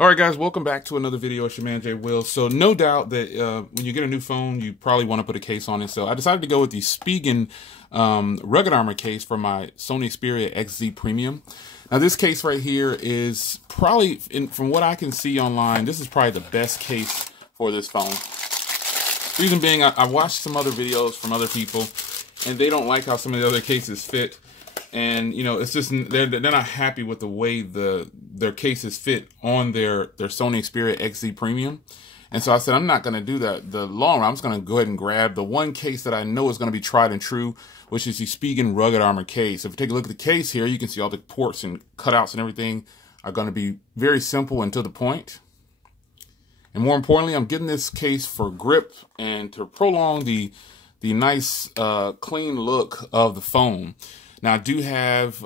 All right, guys, welcome back to another video. It's your man, Jay Will. So no doubt that when you get a new phone, you probably want to put a case on it. So I decided to go with the Spigen rugged armor case for my Sony Xperia XZ Premium. Now this case right here is probably, from what I can see online, this is probably the best case for this phone. Reason being, I watched some other videos from other people, and they don't like how some of the other cases fit. And, you know, it's just, they're not happy with the way their cases fit on their Sony Xperia XZ Premium. And so I said, I'm not going to do that the long run. I'm just going to go ahead and grab the one case that I know is going to be tried and true, which is the Spigen rugged armor case. If you take a look at the case here, you can see all the ports and cutouts and everything are going to be very simple and to the point. And more importantly, I'm getting this case for grip and to prolong the nice, clean look of the phone. Now, I do have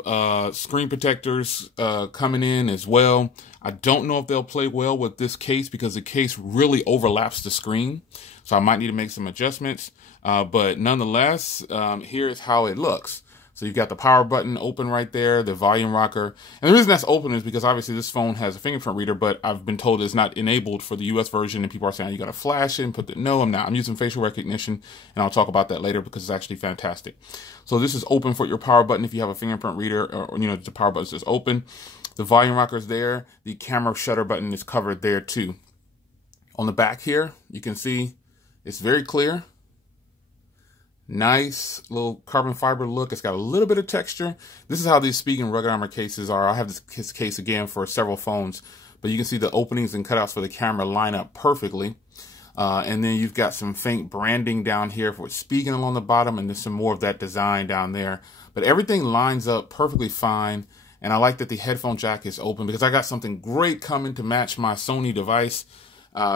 screen protectors coming in as well. I don't know if they'll play well with this case because the case really overlaps the screen. So I might need to make some adjustments. But nonetheless, here's how it looks. So you've got the power button open right there, the volume rocker. And the reason that's open is because obviously this phone has a fingerprint reader, but I've been told it's not enabled for the US version. And people are saying, you got to flash it and put the, no, I'm not. I'm using facial recognition, and I'll talk about that later because it's actually fantastic. So this is open for your power button if you have a fingerprint reader, or you know, the power button is just open. The volume rocker is there. The camera shutter button is covered there too. On the back here, you can see it's very clear. Nice little carbon fiber look. It's got a little bit of texture. This is how these Spigen rugged armor cases are. I have this case again for several phones, but you can see the openings and cutouts for the camera line up perfectly. And then you've got some faint branding down here for Spigen along the bottom, and there's some more of that design down there. But everything lines up perfectly fine. And I like that the headphone jack is open because I got something great coming to match my Sony device.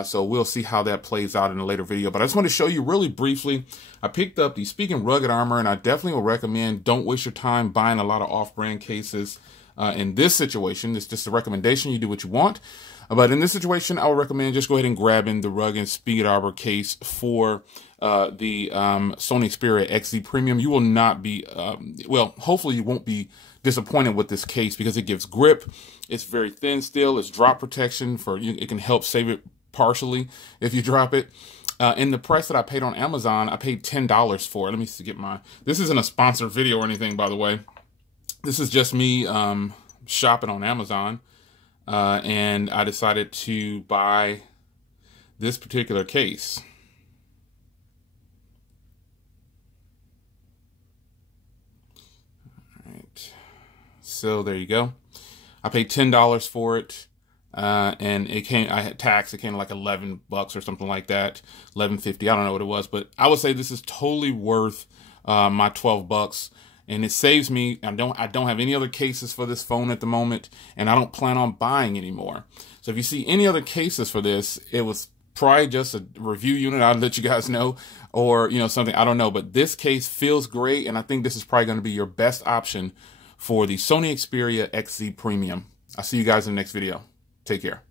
So we'll see how that plays out in a later video. But I just want to show you really briefly, I picked up the Spigen rugged armor, and I definitely will recommend don't waste your time buying a lot of off-brand cases in this situation. It's just a recommendation. You do what you want. But in this situation, I would recommend just go ahead and grabbing the rugged Spigen armor case for the Sony Xperia XZ Premium. You will not be, well, hopefully you won't be disappointed with this case because it gives grip. It's very thin still. It's drop protection for you. It can help save it partially if you drop it. In the price that I paid on Amazon, I paid $10 for it. Let me see, get my, this isn't a sponsored video or anything, by the way. This is just me shopping on Amazon. And I decided to buy this particular case. All right. So there you go. I paid $10 for it. And it came, I had tax, it came to like $11 or something like that, $11.50. I don't know what it was, but I would say this is totally worth my $12, and it saves me. I don't have any other cases for this phone at the moment, and I don't plan on buying anymore. So if you see any other cases for this, it was probably just a review unit. I'll let you guys know, or you know, something, I don't know, but this case feels great, and I think this is probably going to be your best option for the Sony Xperia XZ Premium. I'll see you guys in the next video. Take care.